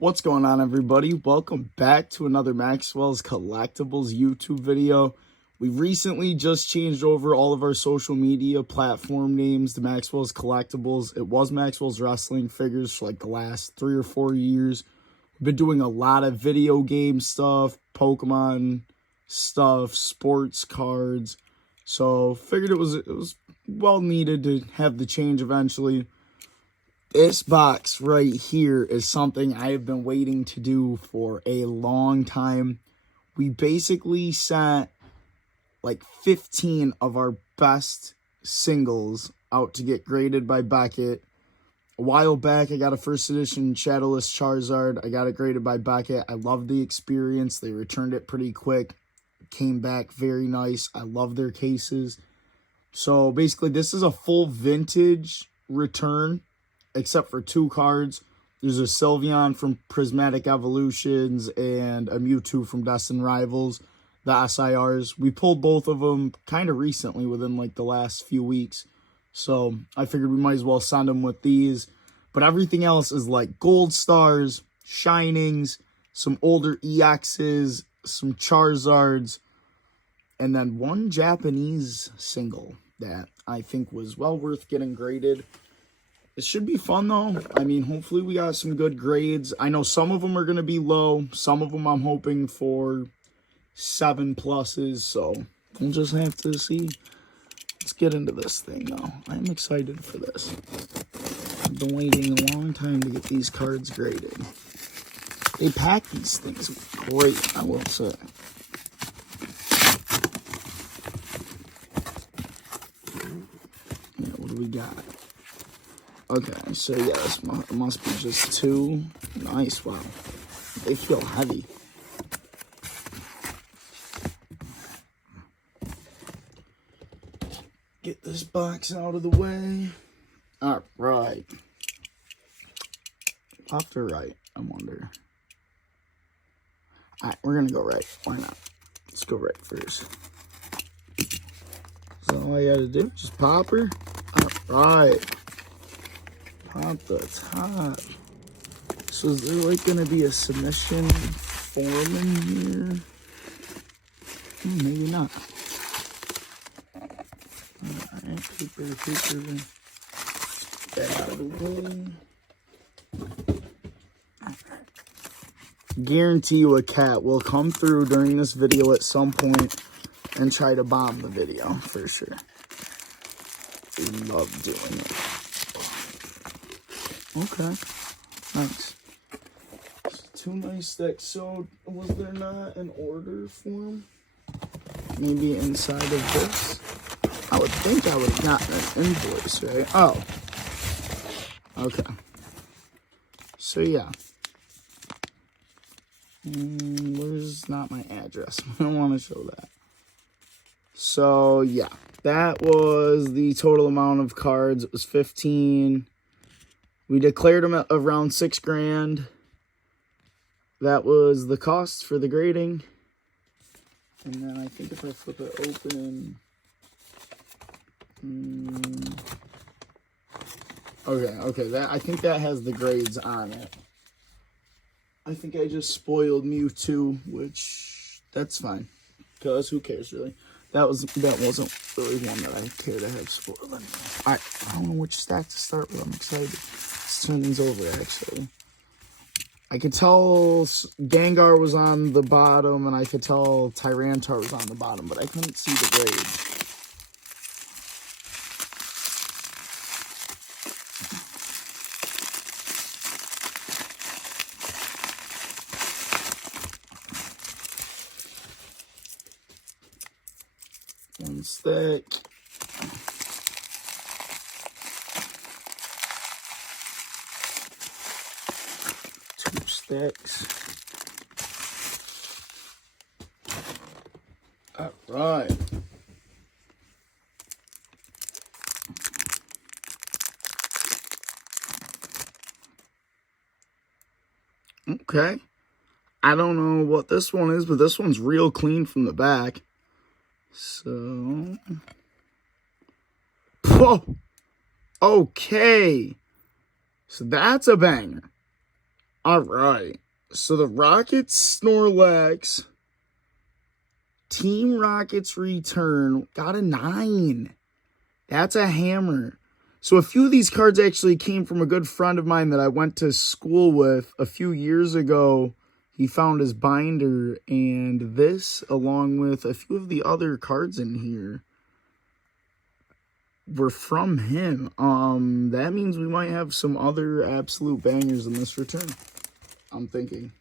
What's going on, everybody? Welcome back to another Maxwell's Collectibles YouTube video. We recently just changed over all of our social media platform names to Maxwell's Collectibles. It was Maxwell's Wrestling Figures for like the last 3 or 4 years. We've been doing a lot of video game stuff, Pokemon stuff, sports cards. So figured it was well needed to have the change eventually. This box right here is something I have been waiting to do for a long time. We basically sent like 15 of our best singles out to get graded by Beckett. A while back, I got a first edition Shadowless Charizard. I got it graded by Beckett. I loved the experience. They returned it pretty quick. It came back very nice. I love their cases. So basically, this is a full vintage return, except for 2 cards. There's a Sylveon from Prismatic Evolutions and a Mewtwo from Destined Rivals, the SIRs. We pulled both of them kind of recently within like the last few weeks. So I figured we might as well send them with these. But everything else is like GoldStars, Shinings, some older EXs, some Charizards, and then one Japanese single that I think was well worth getting graded. It should be fun, though. I mean, hopefully we got some good grades. I know some of them are going to be low. Some of them I'm hoping for 7+s, so we'll just have to see. Let's get into this thing, though. I'm excited for this. I've been waiting a long time to get these cards graded. They pack these things great, I will say. Yeah, what do we got? Okay, so yeah, this must be just 2. Nice, wow. They feel heavy. Get this box out of the way. All right. Left or right, I wonder. All right, we're going to go right. Why not? Let's go right first. So all I got to do, just pop her. All right. Pop the top. So is there like gonna be a submission form in here? Maybe not. Alright, paper. Get out of the way. Guarantee you a cat will come through during this video at some point and try to bomb the video for sure. We love doing it. Okay, nice. 2 nice stacks. So, was there not an order form? Maybe inside of this? I would think I would have gotten an invoice, right? Oh. Okay. So, yeah. Where's not my address? I don't want to show that. So, yeah. That was the total amount of cards. It was 15. We declared them at around $6 grand. That was the cost for the grading. And then I think if I flip it open, okay, that I think that has the grades on it. I think I just spoiled Mewtwo, which that's fine, because who cares really? That wasn't really one that I care to have spoiled anyway. All right, I don't know which stack to start with. I'm excited. Let's turn these over, actually. I could tell Gengar was on the bottom, and I could tell Tyranitar was on the bottom, but I couldn't see the grades. One stack. Stacks. All right. Okay. I don't know what this one is, but this one's real clean from the back. So, whoa. Okay. So that's a banger. All right. So the Rockets Snorlax, Team Rockets return, got a 9. That's a hammer. So a few of these cards actually came from a good friend of mine that I went to school with a few years ago. He found his binder, and this, along with a few of the other cards in here, were from him. That means we might have some other absolute bangers in this return, I'm thinking.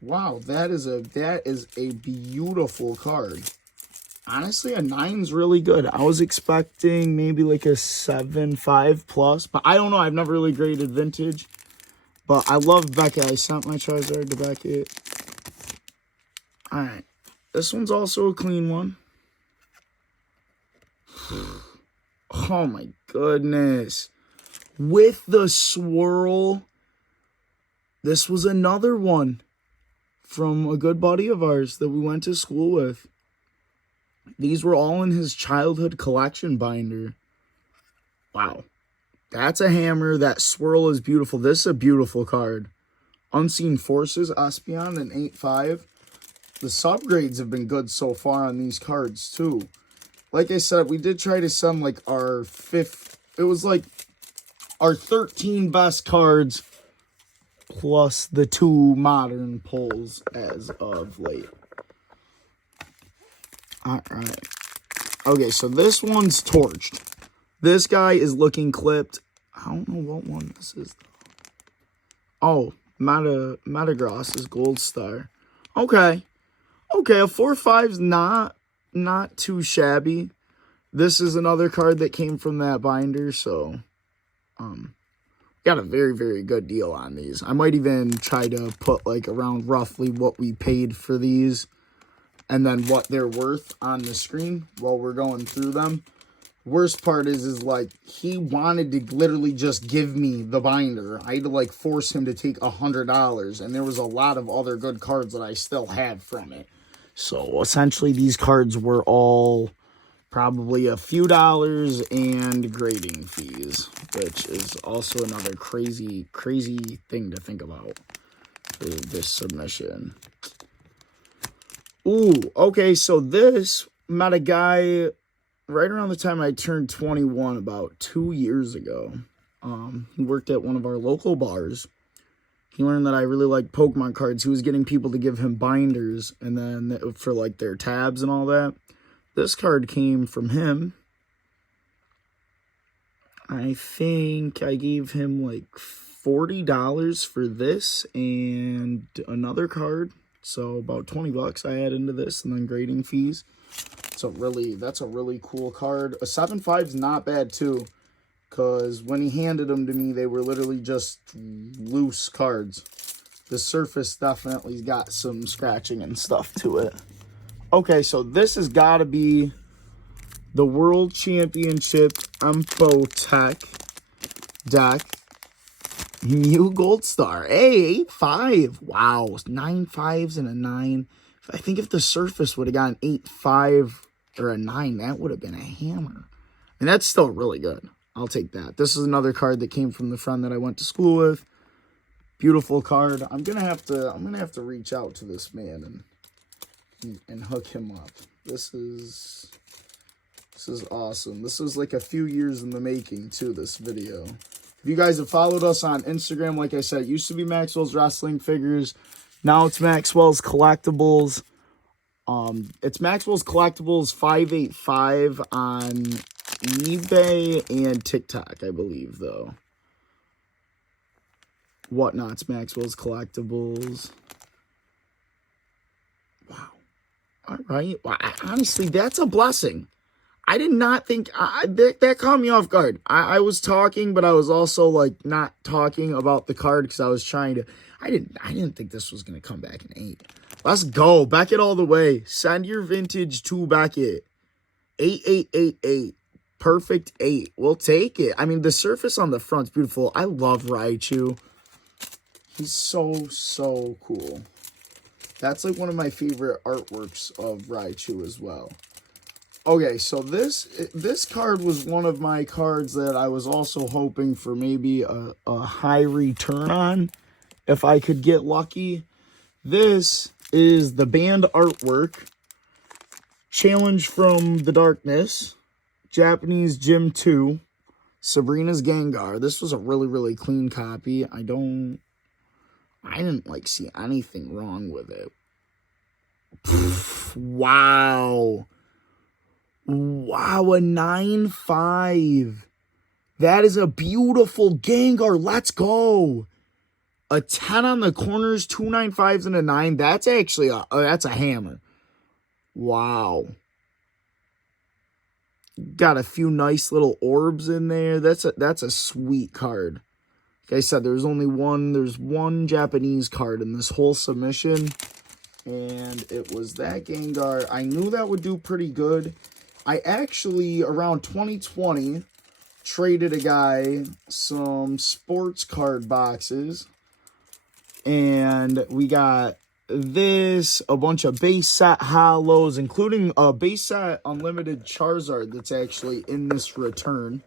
Wow, that is a beautiful card. Honestly, a 9's really good. I was expecting maybe like a 7.5 plus, but I don't know. I've never really graded vintage, but I love Beckett. I sent my Charizard to Beckett. All right, this one's also a clean one. Oh my goodness. With the swirl, this was another one from a good buddy of ours that we went to school with. These were all in his childhood collection binder. Wow. That's a hammer. That swirl is beautiful. This is a beautiful card. Unseen Forces, Espeon, and 8.5. The subgrades have been good so far on these cards, too. Like I said, we did try to send like our 13 best cards plus the 2 modern pulls as of late. All right. Okay, so this one's torched. This guy is looking clipped. I don't know what one this is, though. Oh, Metagross is GoldStar. Okay. Okay, a 4.5's not too shabby. This is another card that came from that binder, so got a very, very good deal on these. I might even try to put like around roughly what we paid for these and then what they're worth on the screen while we're going through them. Worst part is like he wanted to literally just give me the binder. I had to like force him to take $100, and there was a lot of other good cards that I still had from it. So essentially these cards were all probably a few dollars and grading fees, which is also another crazy thing to think about for this submission. Ooh, okay, so this met a guy right around the time I turned 21 about 2 years ago. He worked at one of our local bars. He learned that I really like Pokemon cards. He was getting people to give him binders and then for like their tabs and all that. This card came from him. I think I gave him like $40 for this and another card. So about 20 bucks I add into this and then grading fees. That's a really cool card. A 7.5's not bad too, because when he handed them to me, they were literally just loose cards. The surface definitely got some scratching and stuff to it. Okay, so this has got to be the World Championship Empo Tech deck. New GoldStar. Hey, 8.5. Wow, 9 5s and a 9. I think if the surface would have gotten 8.5 or a 9, that would have been a hammer. And that's still really good. I'll take that. This is another card that came from the friend that I went to school with. Beautiful card. I'm gonna have to reach out to this man and hook him up. This is awesome. This was like a few years in the making too, this video. If you guys have followed us on Instagram, like I said, it used to be Maxwell's Wrestling Figures. Now it's Maxwell's Collectibles. It's Maxwell's Collectibles 585 on eBay and TikTok, I believe, though. Whatnot's Maxwell's Collectibles. Wow. All right. Well, honestly, that's a blessing. I did not think that caught me off guard. I was talking, but I was also like not talking about the card because I was trying to. I didn't think this was gonna come back in 8. Let's go Beckett all the way. Send your vintage to Beckett. 8888. Perfect 8. We'll take it. I mean, the surface on the front's beautiful. I love Raichu. He's so cool. That's like one of my favorite artworks of Raichu as well. Okay, so this card was one of my cards that I was also hoping for maybe a high return on. if I could get lucky. This is the band artwork. Challenge from the Darkness. Japanese Gym 2. Sabrina's Gengar. This was a really, really clean copy. I didn't like see anything wrong with it. Wow. Wow, a 9.5. That is a beautiful Gengar. Let's go. A 10 on the corners, 2 9.5s and a 9. That's actually that's a hammer. Wow. Got a few nice little orbs in there. That's a sweet card. Like I said, there's one Japanese card in this whole submission. And it was that Gengar. I knew that would do pretty good. I actually, around 2020, traded a guy some sports card boxes. And we got this, a bunch of base set hollows, including a base set unlimited Charizard that's actually in this return.